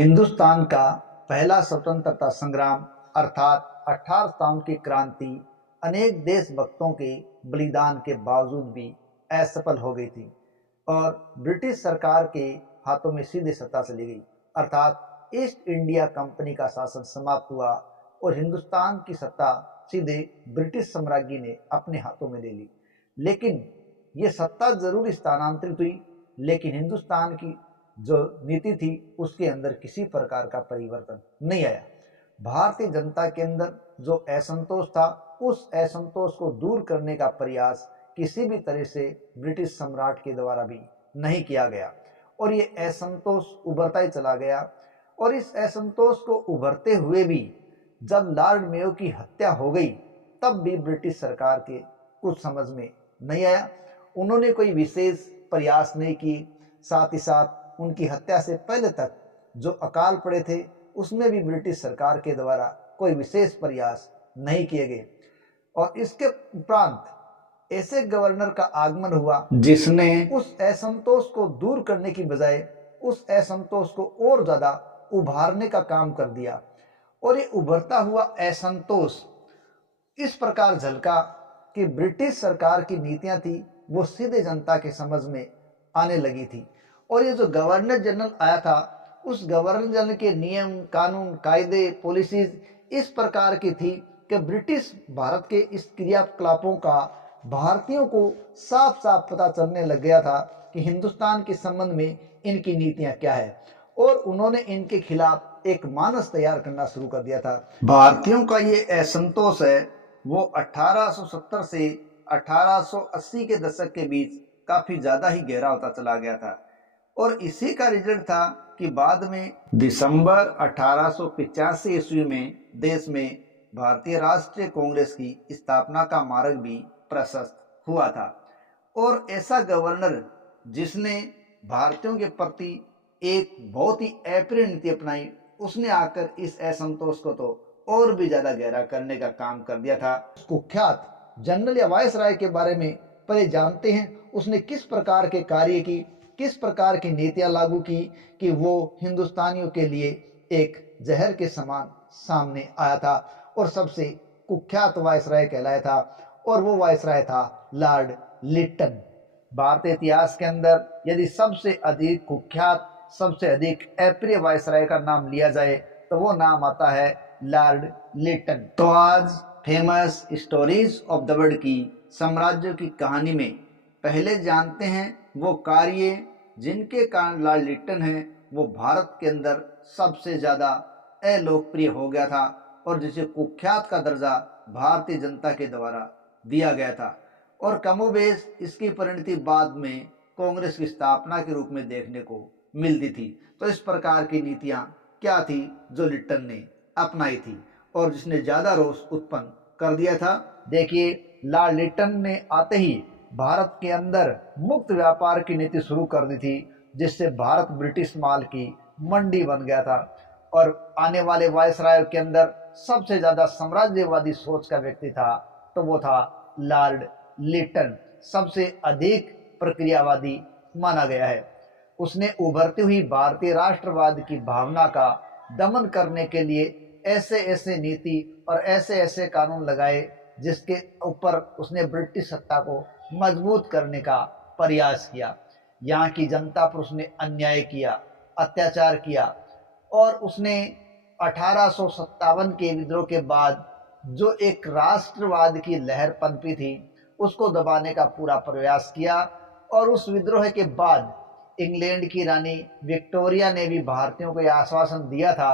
हिंदुस्तान का पहला स्वतंत्रता संग्राम अर्थात 18 सितंबर की क्रांति अनेक देशभक्तों के बलिदान के बावजूद भी असफल हो गई थी और ब्रिटिश सरकार के हाथों में सीधे सत्ता चली गई। अर्थात ईस्ट इंडिया कंपनी का शासन समाप्त हुआ और हिंदुस्तान की सत्ता सीधे ब्रिटिश साम्राज्य ने अपने हाथों में ले ली। लेकिन ये सत्ता जरूर स्थानांतरित हुई, लेकिन हिंदुस्तान की जो नीति थी उसके अंदर किसी प्रकार का परिवर्तन नहीं आया। भारतीय जनता के अंदर जो असंतोष था, उस असंतोष को दूर करने का प्रयास किसी भी तरह से ब्रिटिश सम्राट के द्वारा भी नहीं किया गया और ये असंतोष उभरता ही चला गया। और इस असंतोष को उभरते हुए भी जब लॉर्ड मेयो की हत्या हो गई तब भी ब्रिटिश सरकार के कुछ समझ में नहीं आया। उन्होंने कोई विशेष प्रयास नहीं किए। साथ ही साथ उनकी हत्या से पहले तक जो अकाल पड़े थे उसमें भी ब्रिटिश सरकार के द्वारा कोई विशेष प्रयास नहीं किए गए। और इसके उपरांत ऐसे गवर्नर का आगमन हुआ जिसने उस असंतोष को दूर करने की बजाय उस असंतोष को और ज्यादा उभारने का काम कर दिया। और ये उभरता हुआ असंतोष इस प्रकार झलका कि ब्रिटिश सरकार की नीतियां थी वो सीधे जनता के समझ में आने लगी थी। और ये जो गवर्नर जनरल आया था, उस गवर्नर जनरल के नियम कानून कायदे पॉलिसीज इस प्रकार की थी कि ब्रिटिश भारत के इस क्रियाकलापों का भारतीयों को साफ साफ पता चलने लग गया था कि हिंदुस्तान के संबंध में इनकी नीतियां क्या है। और उन्होंने इनके खिलाफ एक मानस तैयार करना शुरू कर दिया था। भारतीयों का ये असंतोष है वो 1870 से 1880 के दशक के बीच काफी ज्यादा ही गहरा होता चला गया था। और इसी का रिजल्ट था कि बाद में दिसंबर 1885 ईस्वी में देश में भारतीय राष्ट्रीय कांग्रेस की स्थापना का मार्ग भी प्रशस्त हुआ था। और ऐसा गवर्नर जिसने भारतीयों के प्रति एक बहुत ही अप्रिय नीति अपनाई, उसने आकर इस असंतोष को तो और भी ज्यादा गहरा करने का काम कर दिया था। कुख्यात जनरल वायसराय के बारे में पहले जानते हैं, उसने किस प्रकार के कार्य की, किस प्रकार की नीतियां लागू की कि वो हिंदुस्तानियों के लिए एक जहर के समान सामने आया था और सबसे कुख्यात वायसराय कहलाया था। और वो वायसराय था लॉर्ड लिटन। भारतीय इतिहास के अंदर यदि सबसे अधिक कुख्यात, सबसे अधिक अप्रिय वायसराय का नाम लिया जाए तो वो नाम आता है लॉर्ड लिटन। तो आज famous stories of the world की साम्राज्यों की कहानी में पहले जानते हैं वो कार्य जिनके कारण लॉर्ड लिटन है वो भारत के अंदर सबसे ज्यादा अलोकप्रिय हो गया था और जिसे कुख्यात का दर्जा भारतीय जनता के द्वारा दिया गया था। और कमोबेश इसकी परिणति बाद में कांग्रेस की स्थापना के रूप में देखने को मिलती थी। तो इस प्रकार की नीतियां क्या थी जो लिटन ने अपनाई थी और जिसने ज्यादा रोष उत्पन्न कर दिया था। देखिए, लॉर्ड लिटन ने आते ही भारत के अंदर मुक्त व्यापार की नीति शुरू कर दी थी, जिससे भारत ब्रिटिश माल की मंडी बन गया था। और आने वाले वायसराय के अंदर सबसे ज्यादा साम्राज्यवादी सोच का व्यक्ति था तो वो था लॉर्ड लिटन। सबसे अधिक प्रक्रियावादी माना गया है। उसने उभरती हुई भारतीय राष्ट्रवाद की भावना का दमन करने के लिए ऐसे ऐसे नीति और ऐसे ऐसे कानून लगाए जिसके ऊपर उसने ब्रिटिश सत्ता को मजबूत करने का प्रयास किया। यहाँ की जनता पर उसने अन्याय किया, अत्याचार किया। और उसने 1857 के विद्रोह के बाद जो एक राष्ट्रवाद की लहर पनपी थी उसको दबाने का पूरा प्रयास किया। और उस विद्रोह के बाद इंग्लैंड की रानी विक्टोरिया ने भी भारतीयों को यह आश्वासन दिया था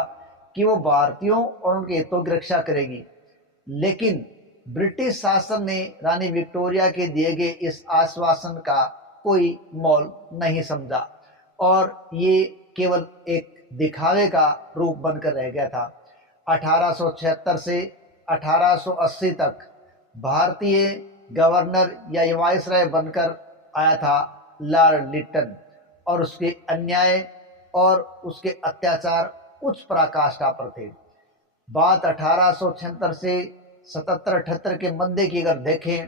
कि वो भारतीयों और उनके हितों की रक्षा करेगी। लेकिन ब्रिटिश शासन ने रानी विक्टोरिया के दिए गए इस आश्वासन का कोई मोल नहीं समझा और ये केवल एक दिखावे का रूप बनकर रह गया था। 1876 से 1880 तक भारतीय गवर्नर या वायसराय बनकर आया था लॉर्ड लिटन और उसके अन्याय और उसके अत्याचार उच्च पराकाष्ठा पर थे। बात 1876 से 77-78 के मध्य की अगर देखें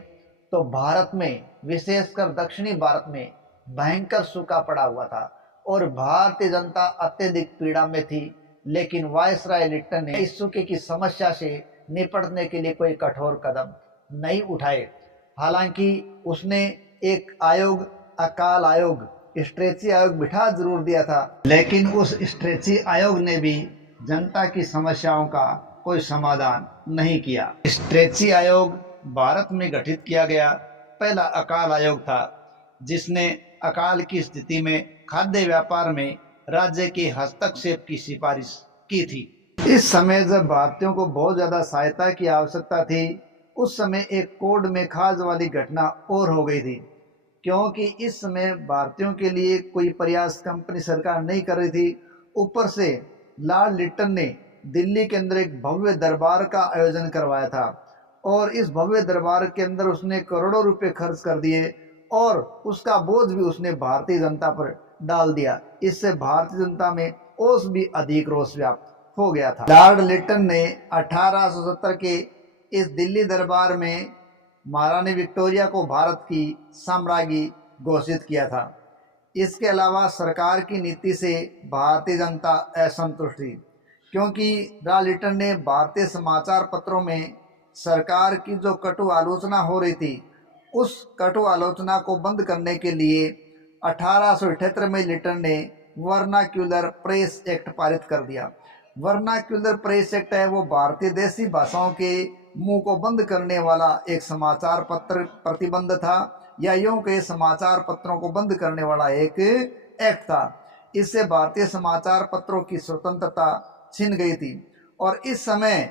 तो भारत में, विशेषकर दक्षिणी भारत में भयंकर सूखा पड़ा हुआ था और भारतीय जनता अत्यधिक पीड़ा में थी, लेकिन वायसराय लिट्टन ने इस सूखे की समस्या से निपटने के लिए कोई कठोर कदम नहीं उठाए। हालांकि उसने एक आयोग, अकाल आयोग, स्ट्रेची आयोग बिठा जरूर दिया था, लेकिन उस स्ट्रेची आयोग ने भी जनता की समस्याओं का कोई समाधान नहीं किया। स्ट्रेची आयोग भारत में गठित किया गया पहला अकाल आयोग था, जिसने अकाल की स्थिति में खाद्य व्यापार में राज्य के हस्तक्षेप की सिफारिश की थी। इस समय जब भारतीयों को बहुत ज्यादा सहायता की आवश्यकता थी, उस समय एक कोड में खास वाली घटना और हो गई थी, क्योंकि इस समय भारतीयों के लिए कोई प्रयास कंपनी सरकार नहीं कर रही थी। ऊपर से लॉर्ड लिट्टन ने दिल्ली के अंदर एक भव्य दरबार का आयोजन करवाया था, और इस भव्य दरबार के अंदर उसने करोड़ों रुपए खर्च कर दिए, और उसका बोझ भी उसने भारतीय जनता पर डाल दिया। इससे भारतीय जनता में और भी अधिक रोष व्याप्त हो गया था। लॉर्ड लिट्टन ने 1870 के इस दिल्ली दरबार में महारानी विक्टोरिया को भारत की साम्राज्ञी घोषित किया था। इसके अलावा सरकार की नीति से भारतीय जनता असंतुष्ट थी, क्योंकि लॉर्ड लिट्टन ने भारतीय समाचार पत्रों में सरकार की जो कटु आलोचना हो रही थी, उस कटु आलोचना को बंद करने के लिए 1878 में लिट्टन ने वर्नाक्यूलर प्रेस एक्ट पारित कर दिया। वर्नाक्यूलर प्रेस एक्ट है वो भारतीय देसी भाषाओं के मुंह को बंद करने वाला एक समाचार पत्र प्रतिबंध था, या यूं के समाचार पत्रों को बंद करने वाला एक एक्ट था। इससे भारतीय समाचार पत्रों की स्वतंत्रता छिन गई थी। और इस समय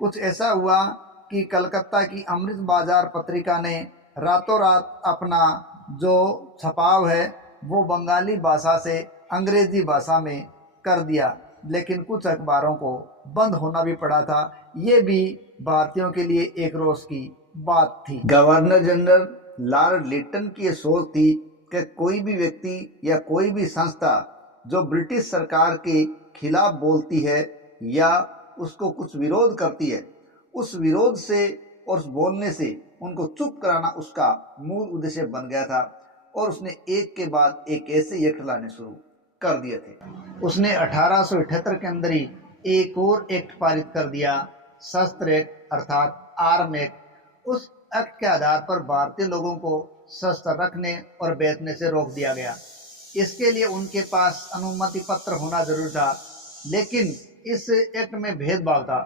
कुछ ऐसा हुआ कि कलकत्ता की अमृत बाजार पत्रिका ने रातों रात अपना जो छपाव है वो बंगाली भाषा से अंग्रेजी भाषा में कर दिया, लेकिन कुछ अखबारों को बंद होना भी पड़ा था। ये भी भारतीयों के लिए एक रोष की बात थी। गवर्नर जनरल लॉर्ड लिट्टन की ये सोच थी कि कोई भी व्यक्ति या कोई भी संस्था जो ब्रिटिश सरकार के खिलाफ बोलती है या उसको कुछ विरोध करती है, उस विरोध से और उस बोलने से उनको चुप कराना उसका मूल उद्देश्य बन गया था। और उसने एक के बाद एक ऐसे एक्ट लाने शुरू कर दिए थे। उसने 1878 के अंदर ही एक और एक्ट पारित कर दिया, शस्त्र एक्ट अर्थात आर्म एक्ट। उस एक्ट के आधार पर भारतीय लोगों को शस्त्र रखने और बेचने से रोक दिया गया। इसके लिए उनके पास अनुमति पत्र होना जरूरी था, लेकिन इस एक्ट में भेदभाव था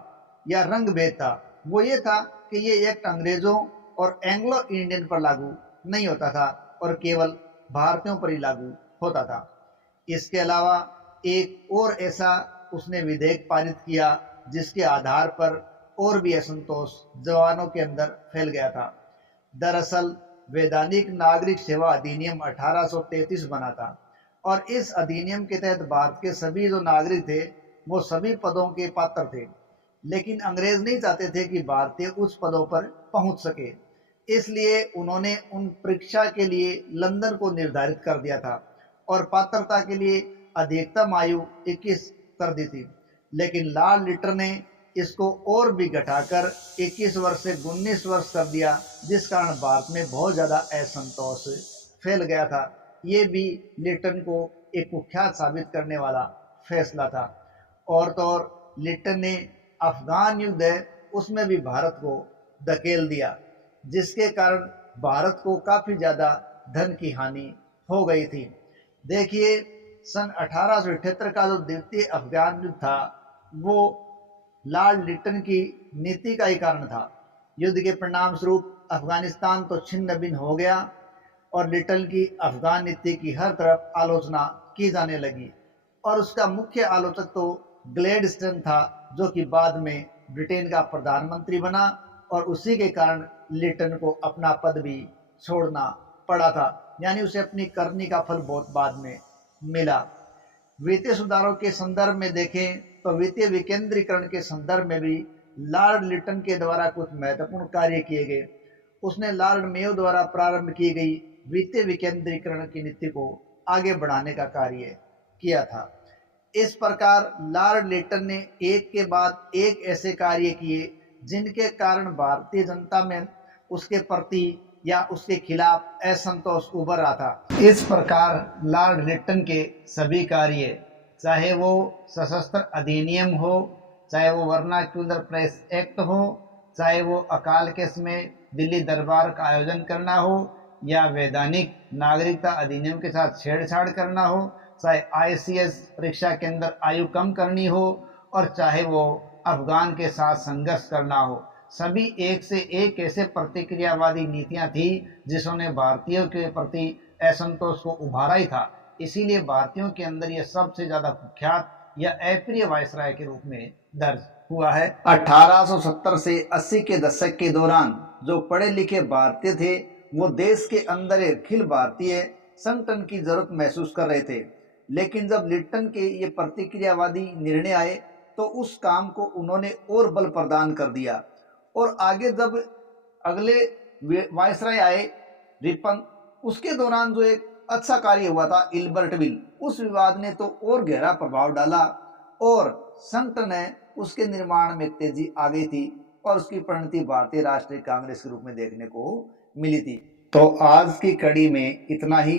या रंग भेद था। वो ये था कि ये एक्ट अंग्रेजों और एंग्लो इंडियन पर लागू नहीं होता था और केवल भारतीयों पर ही लागू होता था। इसके अलावा एक और ऐसा उसने विधेयक पारित किया जिसके आधार पर और भी असंतोष जवानों के अंदर फैल गया था। दरअसल वैधानिक नागरिक सेवा अधिनियम 1833 बना था, और इस अधिनियम के तहत भारत के सभी जो नागरिक थे वो सभी पदों के पात्र थे, लेकिन अंग्रेज नहीं चाहते थे कि भारतीय उच्च पदों पर पहुंच सके। इसलिए उन्होंने उन परीक्षा के लिए लंदन को निर्धारित कर दिया था और पात्रता के लिए अधिकतम आयु 21 कर दी थी। लेकिन लॉर्ड लिट्टन ने इसको और भी घटाकर 21 वर्ष से 19 वर्ष कर दिया, जिस कारण भारत में बहुत ज़्यादा असंतोष फैल गया था। ये भी लिट्टन को एक कुख्यात साबित करने वाला फैसला था। और तो और लिट्टन ने अफगान युद्ध है उसमें भी भारत को धकेल दिया, जिसके कारण भारत को काफ़ी ज़्यादा धन की हानि हो गई थी। देखिए, सन 1878 का जो द्वितीय अफगान युद्ध था वो लॉर्ड लिट्टन की नीति का ही कारण था। युद्ध के परिणाम स्वरूप अफगानिस्तान तो छिन्न भिन्न हो गया और लिट्टन की अफगान नीति की हर तरफ आलोचना की जाने लगी, और उसका मुख्य आलोचक तो ग्लैडस्टोन था, जो कि बाद में ब्रिटेन का प्रधानमंत्री बना, और उसी के कारण लिट्टन को अपना पद भी छोड़ना पड़ा था। यानी उसे अपनी करनी का फल बहुत बाद में मिला। वित्तीय सुधारों के संदर्भ में देखें तो वित्तीय विकेंद्रीकरण के संदर्भ में भी लॉर्ड लिट्टन के द्वारा कुछ महत्वपूर्ण कार्य किए गए। उसने लॉर्ड मेयो द्वारा प्रारंभ की गई वित्तीय विकेंद्रीकरण की नीति को आगे बढ़ाने का कार्य किया था। इस प्रकार लॉर्ड लिट्टन ने एक के बाद एक ऐसे कार्य किए जिनके कारण भारतीय जनता में उसके प्रति या उसके खिलाफ असंतोष उभर रहा था। इस प्रकार लॉर्ड लिट्टन के सभी कार्य, चाहे वो सशस्त्र अधिनियम हो, चाहे वो वर्नाक्यूलर प्रेस एक्ट हो, चाहे वो अकाल केस में दिल्ली दरबार का आयोजन करना हो, या वैधानिक नागरिकता अधिनियम के साथ छेड़छाड़ करना हो, चाहे आईसीएस परीक्षा के अंदर आयु कम करनी हो, और चाहे वो अफगान के साथ संघर्ष करना हो, सभी एक से एक ऐसे प्रतिक्रियावादी नीतियां थी जिसने भारतीयों के प्रति असंतोष को उभारा ही था। इसीलिए भारतीयों के अंदर यह सबसे ज्यादा कुख्यात या अप्रिय वायसराय के रूप में दर्ज हुआ है। 1870 से 80 के दशक के दौरान जो पढ़े लिखे भारतीय थे वो देश के अंदर अखिल भारतीय संगठन की जरूरत महसूस कर रहे थे, लेकिन जब लिट्टन के ये प्रतिक्रियावादी निर्णय आए तो उस काम को उन्होंने और बल प्रदान कर दिया। और आगे जब अगले वायसराय आए रिपन, उसके दौरान जो एक अच्छा कार्य हुआ था इल्बर्ट बिल, उस विवाद ने तो और गहरा प्रभाव डाला और संगठन है उसके निर्माण में तेजी आ गई थी और उसकी परिणति भारतीय राष्ट्रीय कांग्रेस के रूप में देखने को मिली थी। तो आज की कड़ी में इतना ही।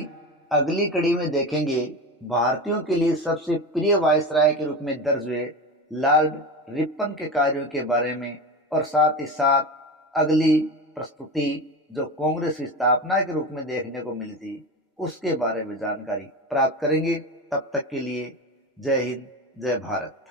अगली कड़ी में देखेंगे भारतीयों के लिए सबसे प्रिय वायसराय के रूप में दर्ज हुए लॉर्ड रिपन के कार्यों के बारे में, और साथ ही साथ अगली प्रस्तुति जो कांग्रेस की स्थापना के रूप में देखने को मिली थी उसके बारे में जानकारी प्राप्त करेंगे। तब तक के लिए जय हिंद, जय भारत।